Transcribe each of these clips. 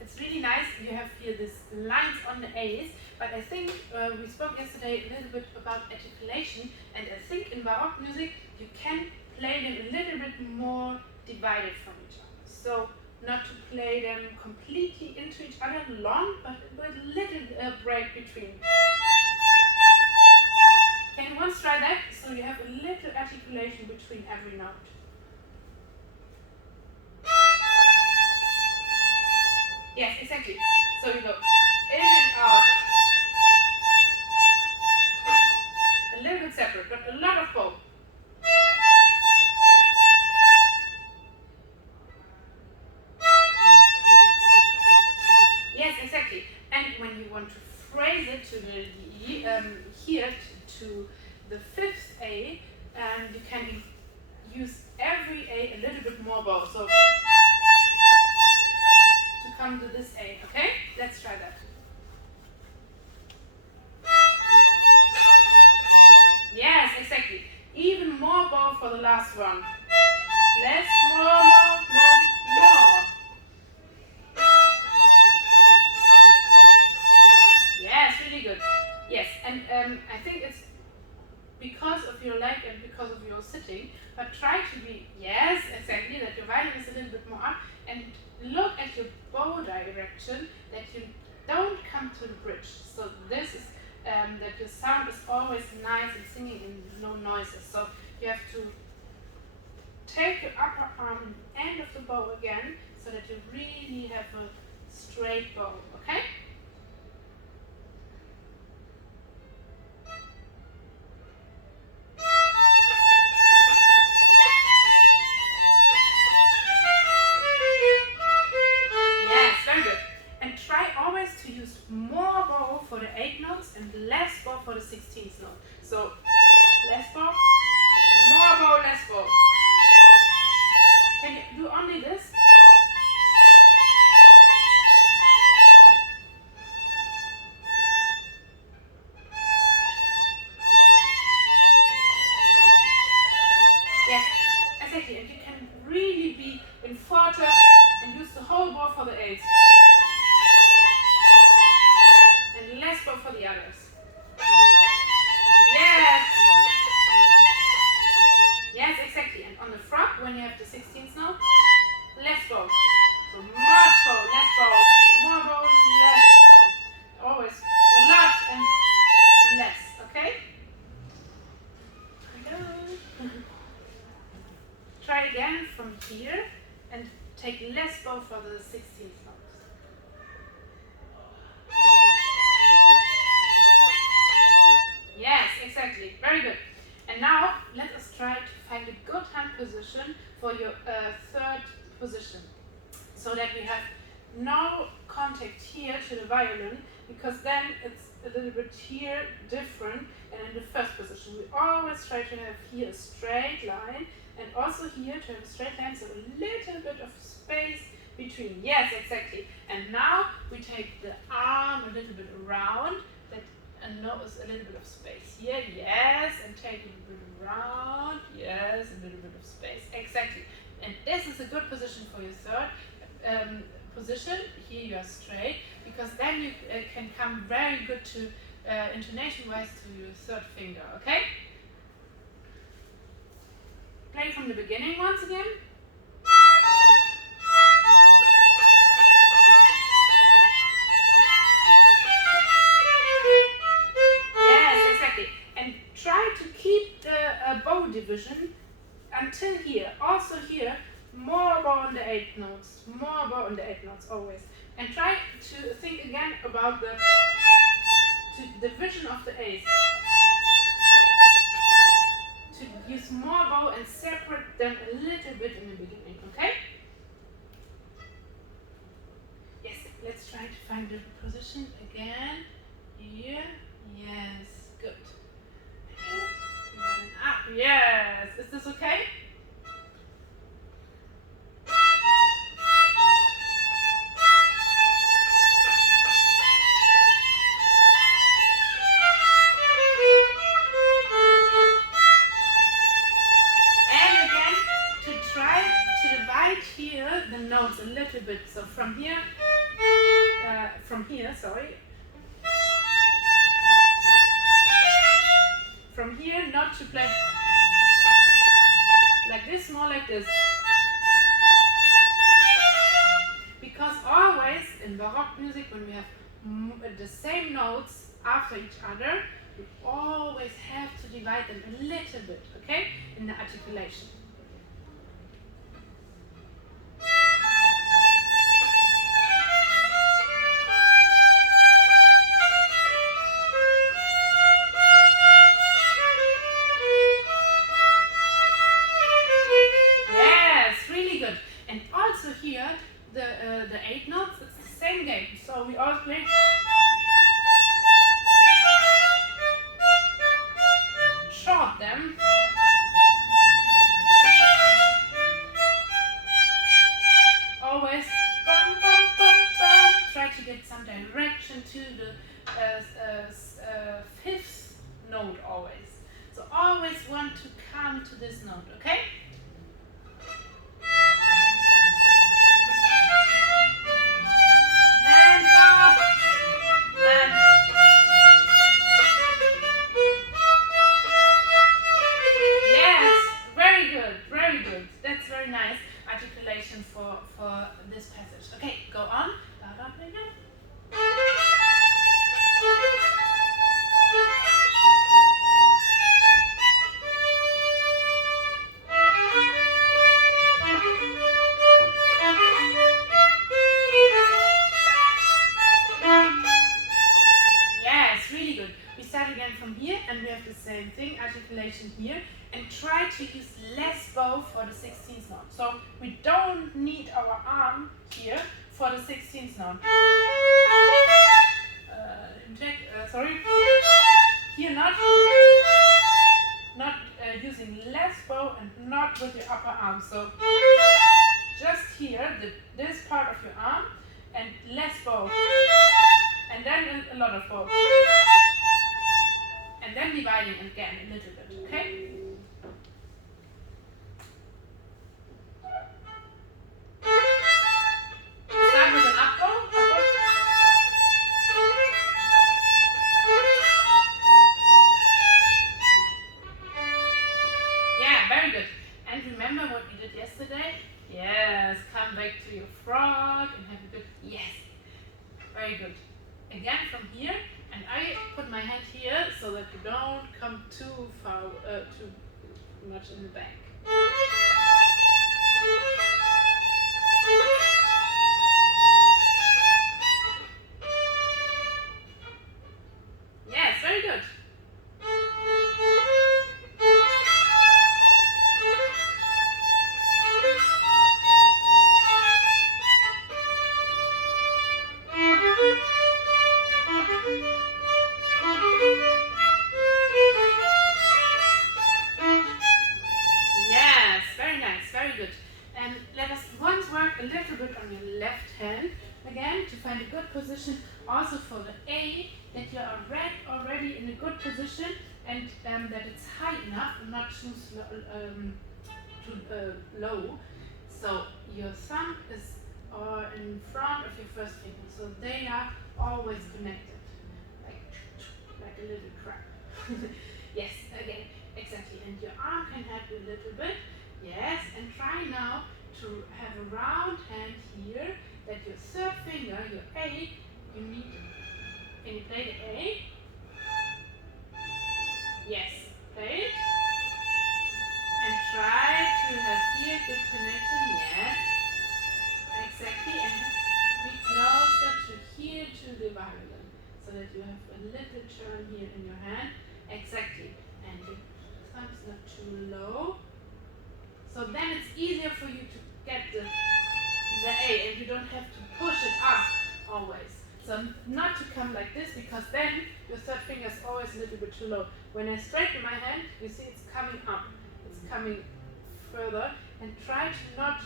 it's really nice. You have here these lines on the A's, but I think we spoke yesterday a little bit about articulation, and I think in Baroque music you can play them a little bit more divided from each other. So not to play them completely into each other long, but with a little break between. Can you once try that? So you have a little articulation between every note. Yes, exactly. So you go in and out. A little bit separate, but a lot of bow. Yes, exactly. And when you want to phrase it to the here to the fifth A, you can use every A a little bit more bow. So to come to this A, okay? Let's try that. Yes, exactly. Even more bow for the last one. Less, more. Yes, really good. Yes, and I think it's because of your leg and because of your sitting, but try to be, yes, exactly, that your violin is a little bit more up, and look at your bow direction, that you don't come to the bridge. So this is that your sound is always nice and singing and no noises. So you have to take your upper arm end of the bow again, so that you really have a straight bow, okay? Yes, very good. And try always to use more bow for the 8 notes and less bow for the 16th note. So less bow, more bow, less bow. Can you do only this? Yes, exactly. And you can really be in forte and use the whole bow for the 8s. And less bow for the others. Yes. Yes, exactly. And on the frog, when you have the 16th note, less bow. So much bow, less bow, more bow, less bow. Always a lot and less, okay? Hello. Try again from here and take less bow for the 16th notes. Yes, exactly. Very good. And now let us try to find a good hand position for your third position, so that we have no contact here to the violin, because then it's a little bit here different. And in the first position we always try to have here a straight line, and also here to have a straight line, so a little bit of space between. Yes, exactly. And now we take the arm a little bit around, that and notice a little bit of space here, yes, and take it a bit around, yes, a little bit of space, exactly. And this is a good position for your third position. Here you are straight, because then you can come very good to intonation wise to your third finger, okay? Play from the beginning once again. Yes, exactly. And try to keep the bow division until here. Also here, more bow on the 8 notes, more bow on the 8 notes always. And try to think again about the division of the 8th. To use more bow and separate them a little bit in the beginning, okay? Yes, let's try to find the position again. Here, yes, good. And up, yes. Is this okay? And again, to try to divide here the notes a little bit. So from here from here, sorry. From here, not to play like this, more like this. Because always in Baroque music, when we have the same notes after each other, you always have to divide them a little bit, okay, in the articulation. Yes, really good. And also here, the 8 notes, it's the same game. So we all play. Short them. Always bum, bum, bum, bum. Try to get some direction to the 5th note always. So always want to come to this note, okay? And go. And yes, very good, very good. That's very nice articulation for this passage. Okay, go on. Yes, really good. We start again from here and we have the same thing, articulation here, and try to use less bow for the 16th note. So we don't need our arm here for the 16th note. Sorry. Here not using less bow and not with your upper arm. So just here, this part of your arm and less bow. And then a lot of bow. And then dividing again a little bit, okay? Start with an up bow. Yeah, very good. And remember what we did yesterday? Yes, come back to your frog and have a good, yes. Very good. Again from here, and I put my hand here so that you don't come too far, too much in the back. Yes, very good. Yes, very nice, very good. And let us once work a little bit on your left hand again to find a good position also for the A, that you are already in a good position and that it's high enough and not too low. So your thumb is in front of your first finger, so they are always connected, like a little crab. Yes, again, exactly. And your arm can help you a little bit. Yes, and try now to have a round hand here, that your third finger, your A, you need, can you play the A? Yes, play it. And try to have here good connection, yes. Exactly, and be closer to here to the violin, so that you have a little turn here in your hand. Exactly, and the thumb's not too low. So then it's easier for you to get the A, and you don't have to push it up always. So not to come like this, because then your third finger is always a little bit too low. When I straighten my hand, you see it's coming up. It's coming further, and try to not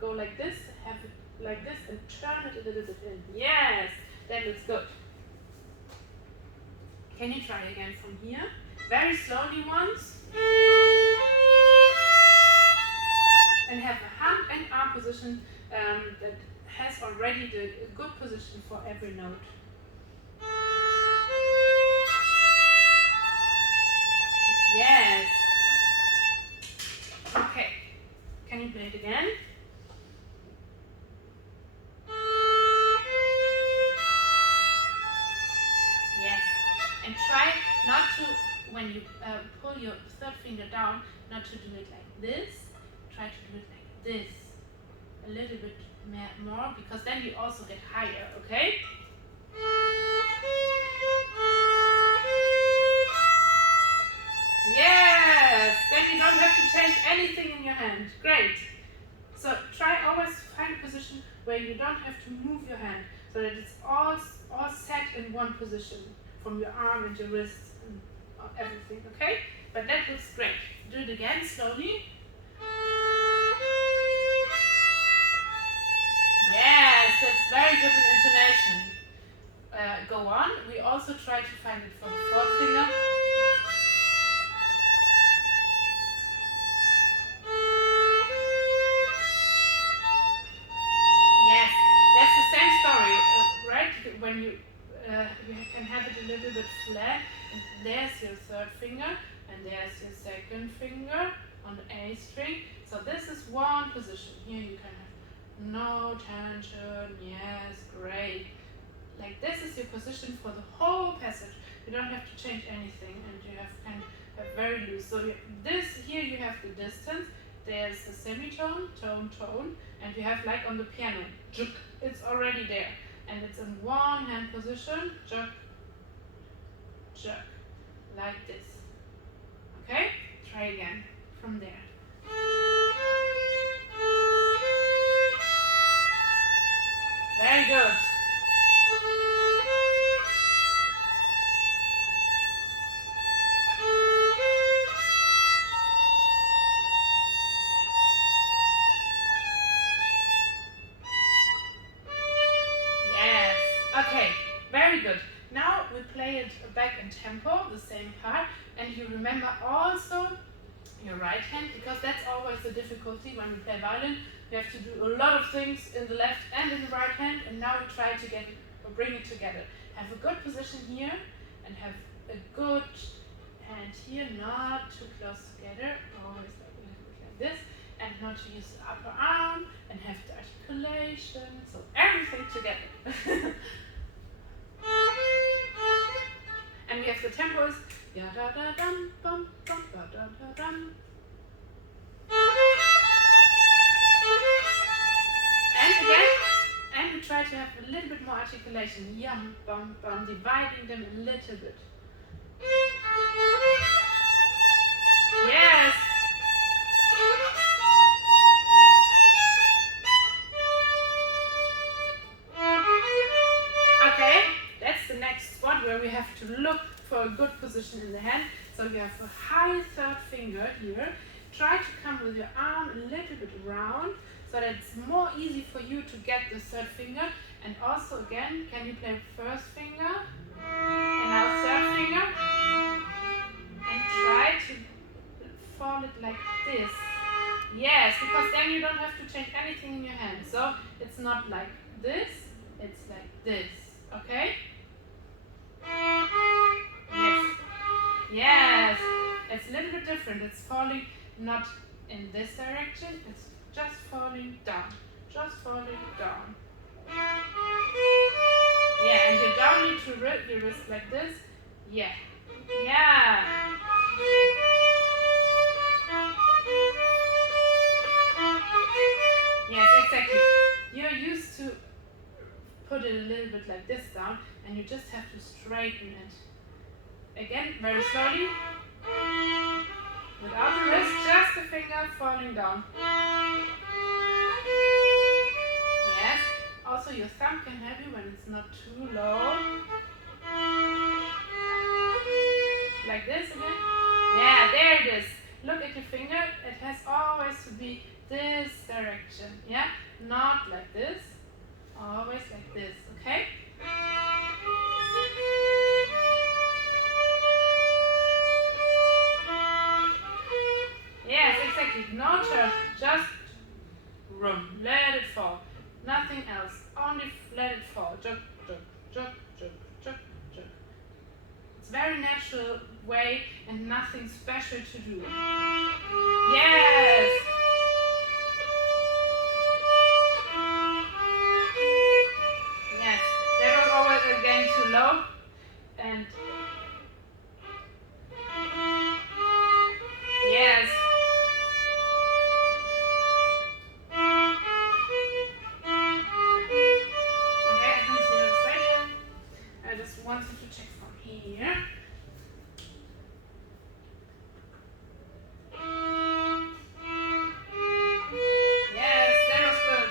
go like this, have it like this, and turn it a little bit in. Yes, then it's good. Can you try again from here? Very slowly once. And have a hand and arm position that has already the good position for every note. Yes. Okay. Can you play it again? Yes. And try not to, when you pull your third finger down, not to do it like this. Try to do it like this. A little bit more, because then you also get higher, okay? Yes! Then you don't have to change anything in your hand. Great! So try always find a position where you don't have to move your hand, so that it's all set in one position from your arm and your wrists and everything, okay? But that looks great. Do it again slowly. Yes, that's very good in intonation. Go on. We also try to find it for the fourth finger. Yes, that's the same story, right? When you can have it a little bit flat, and there's your third finger, and there's your second finger on the A string. So this is one position. Here you can have no tension. Yes, great. Like this is your position for the whole passage. You don't have to change anything, and you can have very loose. So this here you have the distance. There's the semitone, tone, tone, and you have like on the piano, juk. It's already there, and it's in one hand position, juk, juk, like this. Okay? Try again from there. Very good. Yes. Okay. Very good. Now we play it back in tempo, the same part, and you remember also your right hand, because that's always the difficulty when we play violin. You have to do a lot of things in the left and in the right hand, and now we try to bring it together. Have a good position here, and have a good hand here, not too close together, always like a little bit like this, and not to use the upper arm, and have the articulation, so everything together. And we have the tempos. Ya da da dum bum bum ba da da dum. And again, and we try to have a little bit more articulation. Yum bum bum, dividing them a little bit. Yes. Okay, that's the next spot where we have to look for a good position in the hand. So you have a high third finger here. Try to come with your arm a little bit round, so that it's more easy for you to get the third finger. And also again, can you play first finger and now third finger? And try to fold it like this. Yes, because then you don't have to change anything in your hand. So it's not like this, it's like this. Okay? Yes. Yes. It's a little bit different. It's falling not in this direction, it's just falling down. Just falling down. Yeah, and you don't need to rip your wrist like this. Yeah. Yeah. Yes, exactly. You're used to put it a little bit like this down, and you just have to straighten it. Again, very slowly. Without the wrist, just the finger falling down. Yes. Also, your thumb can help you when it's not too low. Like this again. Yeah, there it is. Look at your finger. It has always to be this direction. Yeah? Not like this. Always like this. Okay? Yes, exactly. No turn. Just room. Let it fall. Nothing else. jog, jog, jog, jog, jog, jog. It's a very natural way and nothing special to do. Yes! Yes, that was always again too low. And yes. Okay, I continue the session. I just wanted to check from here. Yes, that was good.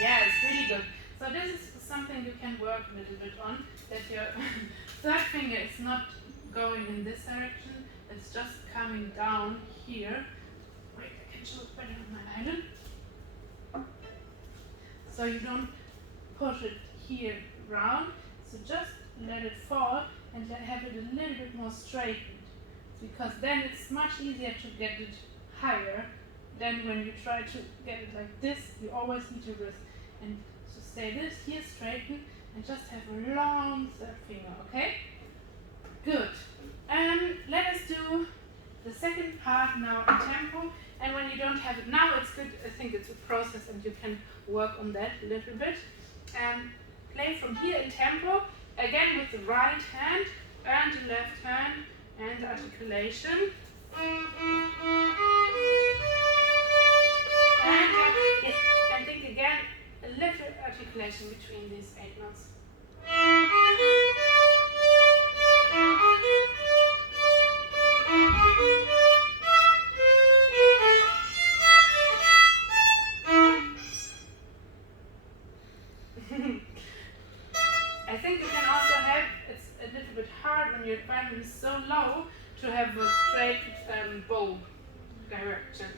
Yeah, it's really good. So this is something you can work a little bit on, that your third finger is not going in this direction, it's just coming down here. Wait, I can show it better on my island. So you don't push it here round, so just let it fall and have it a little bit more straightened, because then it's much easier to get it higher than when you try to get it like this. You always need to wrist and so stay this here straighten and just have a long third finger, okay? Good. Let us do the second part now in tempo, and when you don't have it now, it's good. I think it's a process and you can work on that a little bit. Play from here in tempo, again with the right hand and the left hand and articulation. Yes, and think again, a little articulation between these 8 notes. I think you can also have, it's a little bit hard when your violin is so low to have a straight bow direction.